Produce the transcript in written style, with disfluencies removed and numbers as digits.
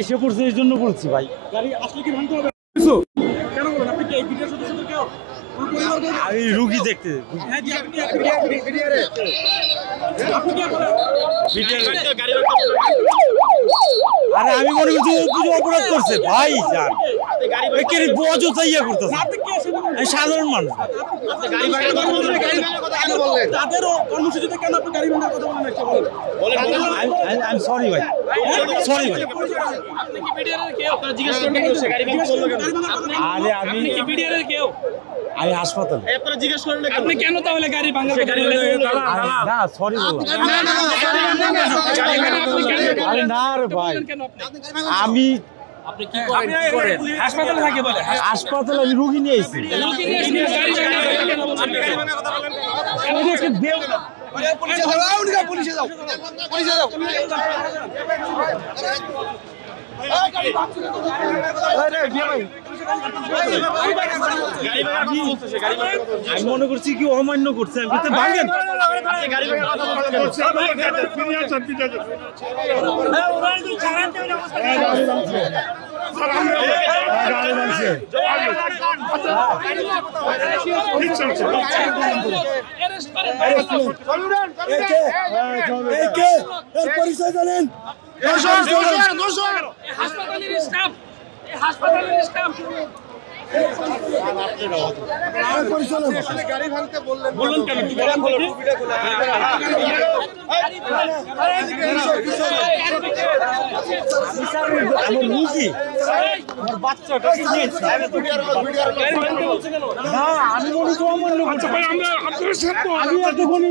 এসে পড়ছে এই জন্য বলছি ভাই। গাড়ি আসলে কি ভাঙতে হবে? কেন বলেন? আপনি কি এই ভিডিও সদস্যদের কেউ? আমি রুগী দেখতে হ্যাঁ জি, আপনি কে বলেন? আরে আমি মনে করছি কিছু অপরাধ করছে ভাই যান একেরই অযথা ইয়ে করতেছে। আপনি কে এসে বলেন? আমি সাধারণ মানুষ। তাদেরও কর্মসূচিতে কেন আপনি গাড়ি ভাঙার কথা বলেন? একটা বলেন। আমি সরি ভাই, সরি ভাই। আপনি কি বিডিআরের কেউ? আপনারা জিজ্ঞেস করেন কেন সে গাড়ি ভাঙতে বললো কেন? আরে আপনি কি বিডিআরের কেউ? আমি হাসপাতাল। আপনারা জিজ্ঞেস করেন না কেন? আপনি কেন তাহলে গাড়ি ভাঙার কথা বললেন? না সরি বললাম। আরে না রে ভাই, আমি আপনি কি করেন? হাসপাতালে থাকে বলে। হাসপাতালে আমি রুগী নিয়ে এসেছি। পুলিশে যাও। আমি মনে করছি কি অমান্য করছে, আমি বলতে ভাঙেন। পরিচয় জানেন? হাসপাতালের স্টাফ, হাসপাতালের স্টাফ গাড়ি ভাঙতে বললেন বলুন কেন? কি বলেন? আমার রুগী, আমার বাচ্চাটা না, আমি মনে করছি অমান্য করছে। আমি এত বলি